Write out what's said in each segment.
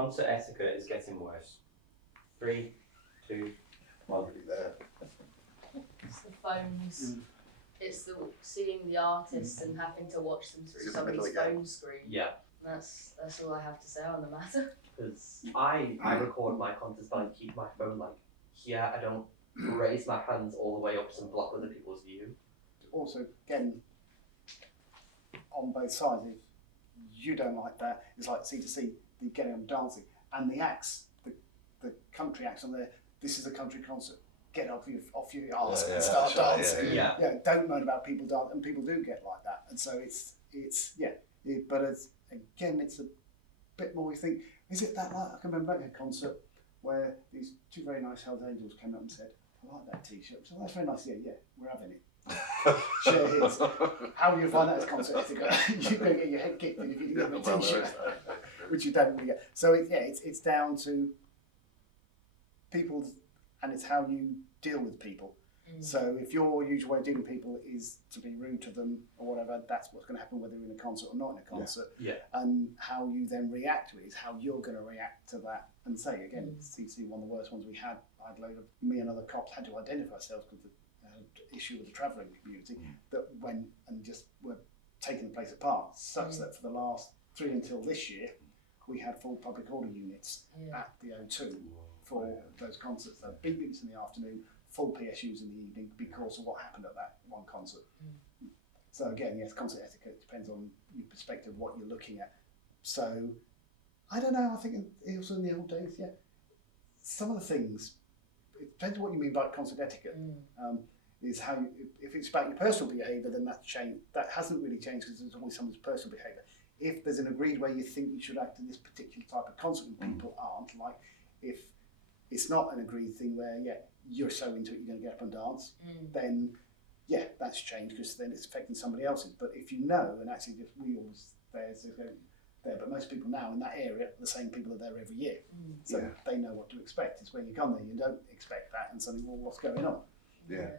Concert etiquette is getting worse. 3, 2, 1. There. It's the phones. It's the seeing the artists and having to watch them through It's in the middle somebody's again. phone screen. Yeah. That's all I have to say on the matter. Because I record my concerts, but I keep my phone like here. I don't raise my hands all the way up to block other people's view. Also, again, on both sides, if you don't like that, it's like C2C, the getting on dancing, and the acts, the country acts on there. This is a country concert. Get off your arse and start dancing. Yeah. Don't moan about people dancing, and people do get like that. And so but again, it's a bit more. We think, is it that like? I can remember a concert where these two very nice Hells Angels came up and said, "I like that T-shirt." So that's very nice. Yeah, we're having it. Share his. How do you find that as concert etiquette? You're going to get your head kicked if you didn't get a T-shirt, which you don't really get. So it's down to people, and it's how you deal with people. So if your usual way of dealing with people is to be rude to them or whatever, that's what's going to happen whether you're in a concert or not in a concert. Yeah. And how you then react to it is how you're going to react to that. And say again, CC, one of the worst ones we had. I had a load of me and other cops had to identify ourselves because the issue with the travelling community that went and just were taking the place apart, such that for the last 3 until this year, we had full public order units at the O2 for those concerts. So big units in the afternoon, full PSUs in the evening because of what happened at that one concert. So again, yes, concert etiquette depends on your perspective, what you're looking at. So I don't know. I think also in the old days, some of the things. It depends on what you mean by concert etiquette. Is how you, if it's about your personal behaviour, then that's changed. That hasn't really changed because there's always someone's personal behaviour. If there's an agreed way you think you should act in this particular type of concert and people aren't, like if it's not an agreed thing where you're so into it you're going to get up and dance, then that's changed because then it's affecting somebody else's. But if you know, and actually just we always there, but most people now in that area are the same people that are there every year, so they know what to expect. It's when you come there you don't expect that and suddenly, well, what's going on?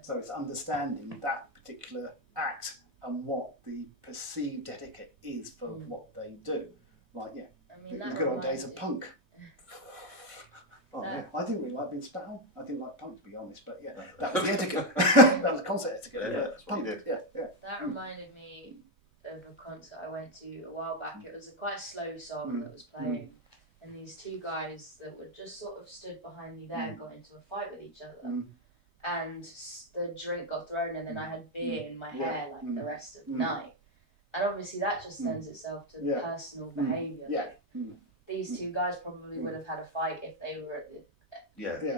So it's understanding that particular act and what the perceived etiquette is for what they do. Like the good old days of punk. I didn't really like being spat on. I didn't like punk, to be honest, but that was the etiquette. That was concert etiquette. Punk. That reminded me of a concert I went to a while back. It was quite a slow song that was playing, and these two guys that were just sort of stood behind me there got into a fight with each other. And the drink got thrown, and then I had beer in my hair like the rest of the night. And obviously that just lends itself to personal behaviour. These two guys probably would have had a fight if they were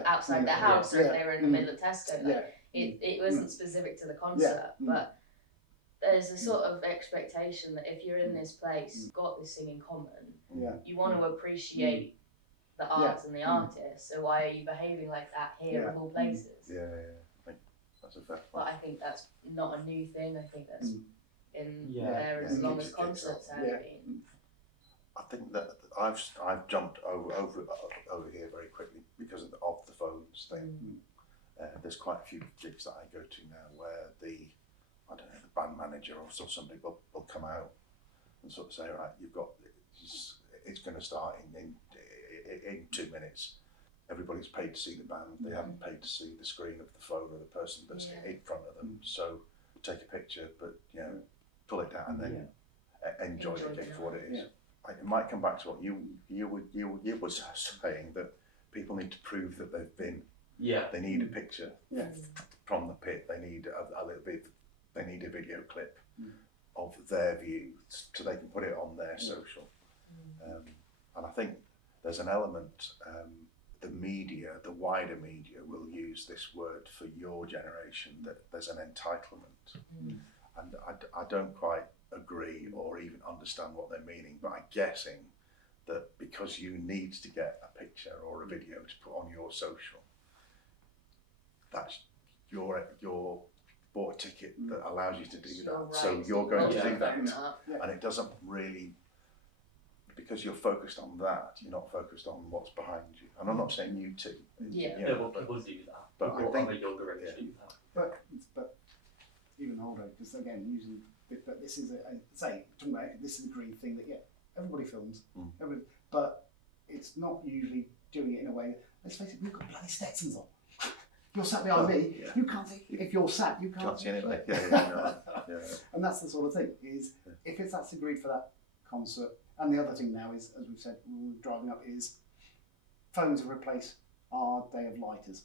outside the house or if they were in the middle of Tesco. Like, it wasn't specific to the concert, but there's a sort of expectation that if you're in this place, you've got this thing in common, you want to appreciate the art and the artist, so why are you behaving like that here of all places? I think that's a fair point. But I think that's not a new thing. I think that's in there as long as concerts have been. I think that I've jumped over here very quickly because of the phones thing. There's quite a few gigs that I go to now where the band manager or somebody will come out and sort of say, right, you've got it's going to start in 2 minutes. Everybody's paid to see the band. They haven't paid to see the screen of the phone or the person that's in front of them. So take a picture, but pull it down and then enjoy the gig for what it is. It might come back to what you were saying, that people need to prove that they've been. They need a picture from the pit. They need a little bit. They need a video clip of their view so they can put it on their social. And I think there's an element. The media, the wider media, will use this word for your generation, that there's an entitlement, and I don't quite agree or even understand what they're meaning, but I'm guessing that because you need to get a picture or a video to put on your social, that's your bought a ticket that allows you to do that. Right. So you're going to do that, and it doesn't really, because you're focused on that, you're not focused on what's behind you. And I'm not saying you two. But people do that. But people of a younger age do that. But even older, because again, using. But this is talking about this is a green thing that everybody films, but it's not usually doing it in a way. Let's face it, we've got bloody Stetsons on. You're sat behind me. Yeah. You can't see. If you're sat, you can't Can't see anyway. Yeah. And that's the sort of thing. Is if that's agreed for that concert. And the other thing now is, as we've said, when we're driving up, is phones have replaced our day of lighters.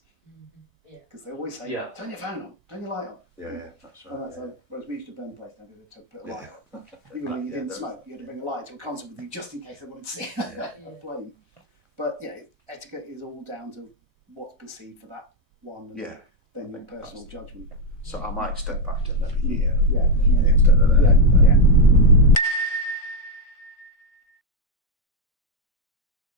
Yeah. Because they always say, Yeah. turn your phone on, turn your light on. Yeah, that's right. And that's yeah. like, whereas we used to burn the place now, because they put a light on. Yeah. Even when you Yeah, didn't those- smoke, you had to bring a light to a concert with you just in case they wanted to see Yeah. a flame. But yeah, etiquette is all down to what's perceived for that one, and Yeah. then your think personal judgment. So I might step back to maybe here Yeah, instead of there. yeah, yeah.